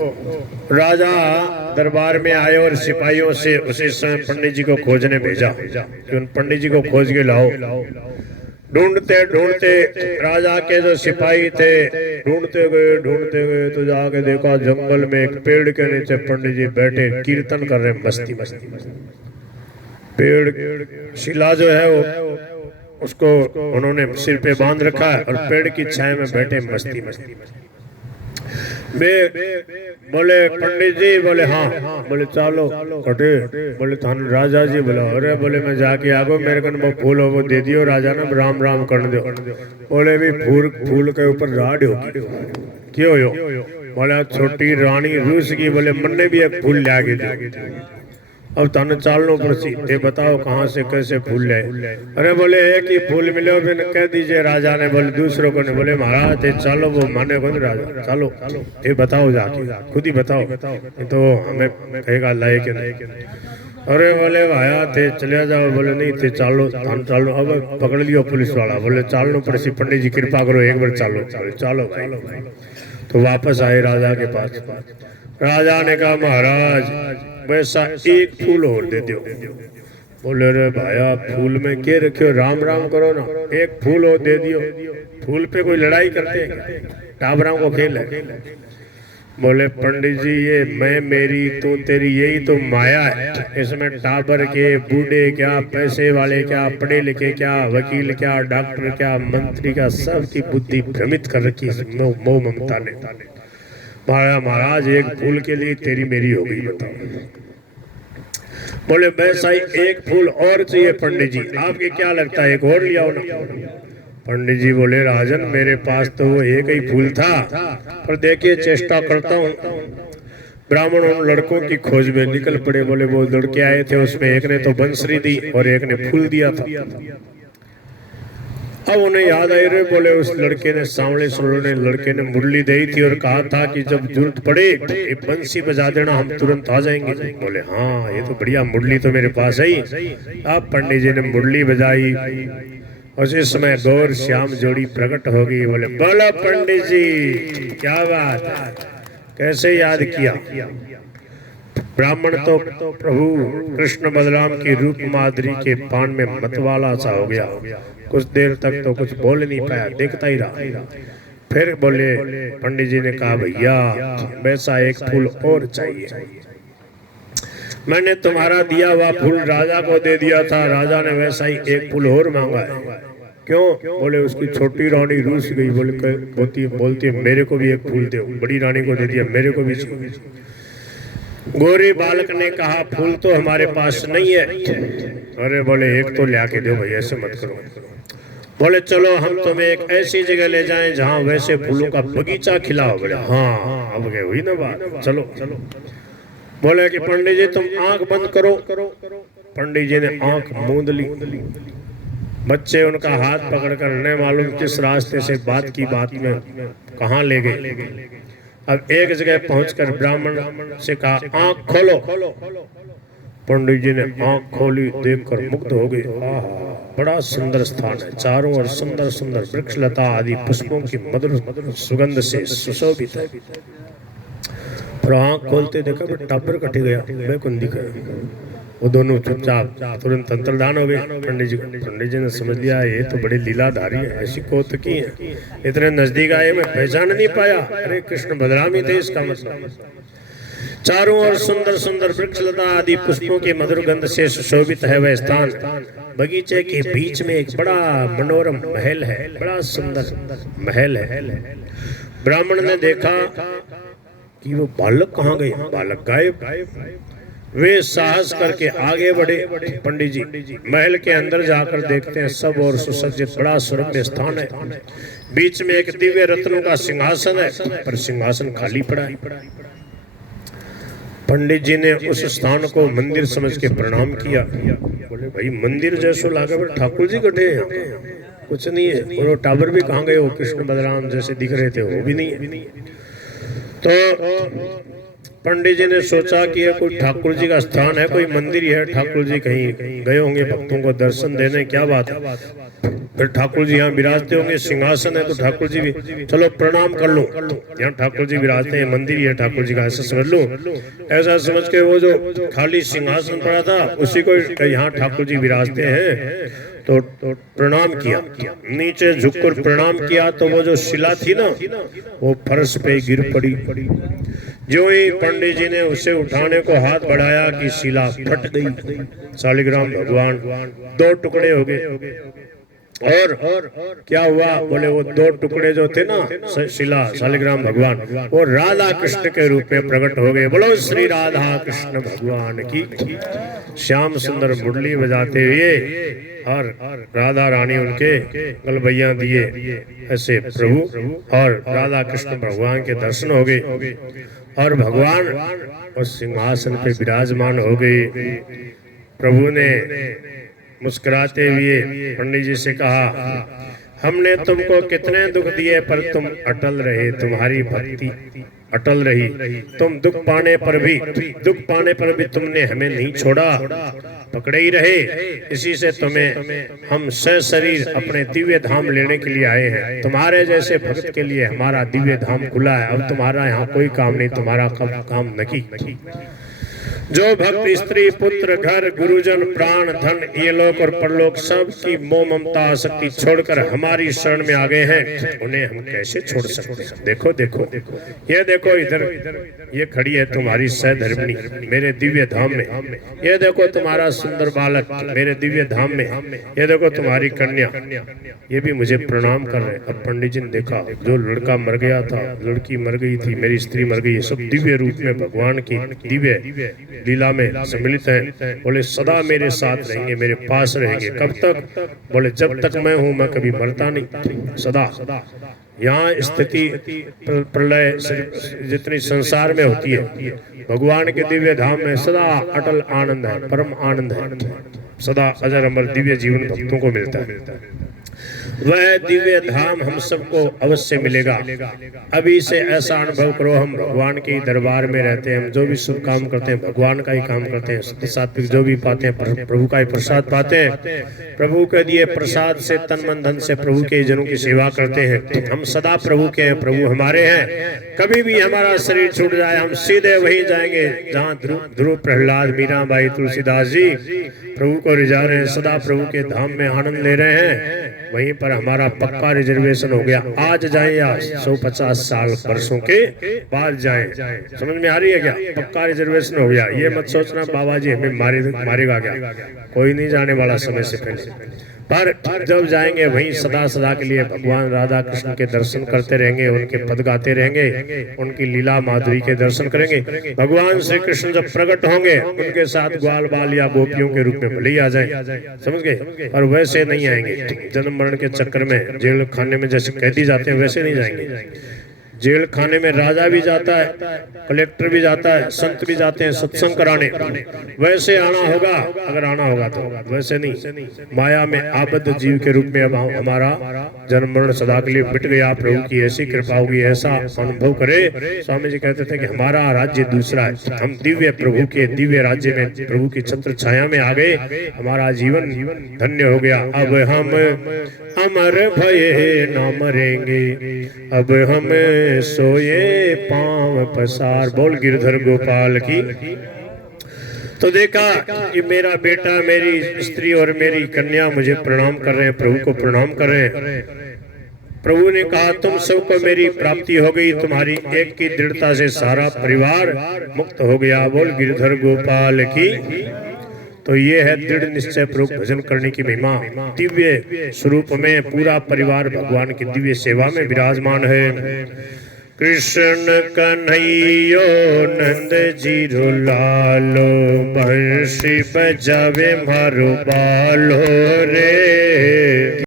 राजा दरबार में आए और सिपाहियों से उसी समय पंडित जी को खोजने भेजा कि उन पंडित जी को खोज के लाओ। ढूंढते ढूंढते राजा के जो सिपाही थे ढूंढते गए तो जाके देखा जंगल में एक पेड़ के नीचे पंडित जी बैठे कीर्तन कर रहे मस्ती मस्ती। पेड़ शिला जो है वो उसको उन्होंने सिर पे बांध रखा है और पेड़ की छाया में बैठे मस्ती मस्ती। बोले पंडित जी, बोले हाँ, बोले चलो कटे, बोले थान राजा जी, बोला अरे बोले मैं जाके आगो मेरे कन वो फूल हो वो दे दियो राजा ना राम राम कर दो। बोले भी फूल के ऊपर राड होगी क्यों हो? बोले छोटी रानी रूस की, बोले मन्ने भी एक फूल ला के दो। अब थाने चालनो पड़सी, ये बताओ कहाँ से कैसे फूल ले? अरे बोले एक ही फूल मिले फिर कह दीजिए राजा ने, बोले दूसरों को नहीं। बोले महाराज ये चलो वो माने कौन राजा, चलो ये बताओ जाके खुद ही बताओ, तो हमें कहेगा लाए के नहीं। अरे बोले भाया थे चले जाओ, बोले नहीं थे चालो थान चालो। अब पकड़ लियो पुलिस वाला, बोले चालनो पड़सी, पंडित जी कृपा करो एक बार चालो। चलो भाई, तो वापस आए राजा के पास। राजा ने कहा महाराज वैसा एक फूल और दे दो। बोले रे भाया फूल में क्या रखियो, राम राम करो ना, एक फूल और दे दियो। फूल पे कोई लड़ाई करते हैं, टाबरों को खेल है। बोले पंडित जी ये मैं मेरी तू तेरी यही तो माया है, इसमें टाबर के बूढ़े क्या, पैसे वाले क्या, पढ़े लिखे क्या, वकील क्या, डॉक्टर क्या, मंत्री क्या, सबकी बुद्धि भ्रमित कर रखी मोह ममता ने। महाराज एक फूल के लिए तेरी मेरी हो गई, बताओ। बोले वैसा ही एक फूल और चाहिए पंडित जी, आपके क्या लगता है एक और ले आओ ना। पंडित जी बोले राजन मेरे पास तो वो एक ही फूल था, पर देखिए चेष्टा करता हूँ। ब्राह्मण उन लड़कों की खोज में निकल पड़े। बोले वो लड़के आए थे उसमें एक ने तो बंसरी दी और एक ने फूल दिया था। अब उन्हें याद आई रे, बोले उस लड़के ने सामने सुनने लड़के ने मुरली दी थी और कहा था कि जब जरूरत पड़े ये बंसी बजा देना हम तुरंत आ जाएंगे। बोले हाँ ये तो बढ़िया मुरली तो मेरे पास है। अब पंडित जी ने मुरली बजाई और इस समय गौर श्याम जोड़ी प्रकट हो गई। बोले बोलो पंडित जी क्या बात है, कैसे याद किया? ब्राह्मण तो प्रभु कृष्ण बलराम की रूप माधुरी के पान में मतवाला सा हो गया। कुछ देर तक तो कुछ बोल नहीं पाया, देखता ही रहा। फिर बोले पंडित जी ने कहा भैया वैसा एक फूल और चाहिए। मैंने तुम्हारा दिया हुआ फूल राजा को दे दिया था, राजा ने वैसा ही एक फूल और मांगा है। क्यों? बोले उसकी छोटी रानी रूस गई। बोले बोलती मेरे को भी एक फूल दो। बड़ी रानी को दे दिया, मेरे को भी। गोरी बालक ने कहा फूल तो हमारे पास नहीं है। अरे बोले एक तो ला के दो भैया, ऐसे मत करो। बोले चलो हम तुम्हें एक ऐसी जगह ले जाएं जहां वैसे फूलों का बगीचा खिला हो। बोले हाँ अब गए हुई ना बात, चलो। बोले कि पंडित जी तुम आंख बंद करो। पंडित जी ने आंख मूंद ली। बच्चे उनका हाथ पकड़कर न मालूम किस रास्ते से बात की बात में कहाँ ले गए। अब एक जगह पहुंचकर ब्राह्मण से कहा आंख खोलो। पंडित जी ने आंख खोली, देखकर मुग्ध हो गए। बड़ा सुंदर स्थान है, चारों ओर सुंदर सुंदर वृक्ष लता आदि पुष्पों की मधुर सुगंध से सुशोभित है। पर आंख खोलते देखा टापर कट गया, वे कुंदी गया। वो दोनों चुपचाप तुरंत अंतर्धान हो गए। पंडित जी ने समझ लिया ये तो बड़े लीलाधारी है, ऐसी कौतुकी है। इतने नजदीक आए मैं पहचान नहीं पाया, अरे कृष्ण बलराम ही थे इसका मतलब। चारों ओर सुंदर सुंदर वृक्ष लता आदि पुष्पों के मधुर गंध से सुशोभित है वह स्थान। बगीचे के बीच में एक बड़ा मनोरम महल है, बड़ा सुंदर महल है। ब्राह्मण ने देखा कि वो बालक कहाँ गए, बालक गायब। वे साहस करके आगे बढ़े। पंडित जी महल के अंदर जाकर देखते हैं सब और सुसज्जित बड़ा सुरम्य स्थान है। बीच में एक दिव्य रत्नों का सिंहासन है, पर सिंहासन खाली पड़ा है। पंडित जी ने उस स्थान को मंदिर समझ के प्रणाम किया। बोले भाई मंदिर जैसो लागे, पर ठाकुर जी कटे हैं, कुछ नहीं है। और वो टावर भी कहाँ गए, वो कृष्ण बलराम जैसे दिख रहे थे वो भी नहीं है। तो पंडित जी ने सोचा कि ये कोई ठाकुर जी का स्थान है, कोई मंदिर ही है, ठाकुर जी कहीं गए होंगे भक्तों को दर्शन देने, क्या बात है। फिर ठाकुर जी यहाँ विराजते होंगे, सिंहासन है तो ठाकुर जी भी, चलो प्रणाम कर लूं, यहाँ ठाकुर जी विराजते हैं, मंदिर ही है ठाकुर जी का, ऐसा समझ लूं। ऐसा समझ के वो जो खाली सिंहासन पड़ा था उसी को यहाँ ठाकुर जी विराजते हैं, तो प्रणाम किया, नीचे झुककर प्रणाम किया, तो वो जो शिला थी ना वो फर्श पे गिर पड़ी। जो ही पंडित जी ने उसे उठाने को हाथ बढ़ाया कि शिला फट गई, शालिग्राम भगवान दो टुकड़े हो गए। और क्या हुआ, बोले वो दो टुकड़े जो थे ना शिला शालिग्राम भगवान, वो राधा कृष्ण के रूप में प्रकट हो गए। बोलो श्री राधा कृष्ण भगवान की। श्याम सुंदर मुरली बजाते हुए और राधा रानी उनके गलबैया दिए, ऐसे प्रभु और राधा कृष्ण भगवान के दर्शन हो गए और भगवान उस सिंहासन पे विराजमान हो गए। प्रभु ने मुस्कुराते हुए पंडित जी से कहा, हमने तुमको कितने दुख दिए पर तुम अटल रहे, तुम्हारी भक्ति अटल रही, तुम दुख पाने पर भी तुमने हमें नहीं छोड़ा, पकड़े ही रहे। इसी से तुम्हें हम सशरीर अपने दिव्य धाम लेने के लिए आए हैं। तुम्हारे जैसे भक्त के लिए हमारा दिव्य धाम खुला है, अब तुम्हारा यहाँ कोई काम नहीं, तुम्हारा काम नहीं। जो भक्त स्त्री पुत्र घर गुरुजन प्राण धन ये लोक और परलोक सब की मोह ममता आसक्ति छोड़कर हमारी शरण में आ गए हैं, उन्हें हम कैसे छोड़ सकते हैं। देखो देखो ये देखो, इधर ये खड़ी है तुम्हारी सहधर्मिणी मेरे दिव्य धाम में, ये देखो तुम्हारा सुंदर बालक मेरे दिव्य धाम में, ये देखो तुम्हारी कन्या, ये भी मुझे प्रणाम कर रहे हैं। अब पंडित जी ने देखा जो लड़का मर गया था, लड़की मर गई थी, मेरी स्त्री मर गई, सब दिव्य रूप में भगवान की दिव्य लीला में सम्मिलित हैं। बोले सदा मेरे साथ रहेंगे, मेरे पास रहेंगे। कब तक? बोले जब तक मैं हूं, मैं कभी मरता नहीं, सदा। यहाँ स्थिति प्रलय जितनी संसार में होती है, भगवान के दिव्य धाम में सदा अटल आनंद है, परम आनंद है, सदा अजर अमर दिव्य जीवन भक्तों को मिलता है। वह दिव्य धाम हम सबको अवश्य मिलेगा। अभी से ऐसा अनुभव करो, हम भगवान के दरबार में रहते हैं, हम जो भी शुभ काम करते हैं भगवान का ही काम करते हैं, सात्विक जो भी पाते हैं प्रभु का ही प्रसाद पाते हैं, प्रभु के दिए प्रसाद से तन मन धन से प्रभु के जनों की सेवा करते हैं। हम सदा प्रभु के हैं, प्रभु हमारे हैं। कभी भी हमारा शरीर छूट जाए हम सीधे वहीं जाएंगे जहाँ ध्रुव प्रहलाद मीराबाई तुलसीदास जी प्रभु को रिझा रहे हैं, सदा प्रभु के धाम में आनंद ले रहे हैं। वहीं पर हमारा पक्का रिजर्वेशन हो गया, आज जाए या 150 साल वर्षों के बाद जाए। समझ में आ रही है क्या? पक्का रिजर्वेशन हो गया। ये मत सोचना बाबा जी हमें मारेगा क्या, कोई नहीं जाने वाला समय से पहले। पर जब जाएंगे वहीं सदा सदा के लिए भगवान राधा कृष्ण के दर्शन करते रहेंगे, उनके पद गाते रहेंगे, उनकी लीला माधुरी के दर्शन करेंगे। भगवान श्री कृष्ण जब प्रकट होंगे उनके साथ ग्वाल बाल या गोपियों के रूप में भले ही आ जाए, समझ गए। और वैसे नहीं आएंगे जन्म मरण के चक्कर में जेल खाने में जैसे कैदी जाते हैं वैसे नहीं जाएंगे। जेल खाने में राजा भी जाता है, कलेक्टर भी जाता है, संत भी जाते हैं सत्संग कराने, वैसे आना होगा अगर आना होगा तो, वैसे नहीं। माया में आबद्ध जीव के रूप में अब हमारा जन्म मरण सदा के लिए मिट गया। प्रभु की ऐसी कृपा होगी, ऐसा अनुभव करे। स्वामी जी कहते थे कि हमारा राज्य दूसरा है, हम दिव्य प्रभु के दिव्य राज्य में प्रभु की छत्र छाया में आ गए, हमारा जीवन धन्य हो गया। अब हम अमर भये न मरेंगे, अब हम सोए पांव पसार। बोल गिरधर गोपाल की। तो देखा कि मेरा बेटा मेरी स्त्री और मेरी कन्या मुझे प्रणाम कर रहे हैं, प्रभु को प्रणाम कर रहे हैं। प्रभु ने कहा तुम सबको मेरी प्राप्ति हो गई, तुम्हारी एक की दृढ़ता से सारा परिवार मुक्त हो गया। बोल गिरधर गोपाल की। तो ये है दृढ़ निश्चय पूर्वक भजन करने की महिमा। दिव्य स्वरूप में पूरा परिवार भगवान की दिव्य सेवा में विराजमान है। कृष्ण कन्हैयो नंद जीरो लालो, बंसी बजावे मारो बालो रे।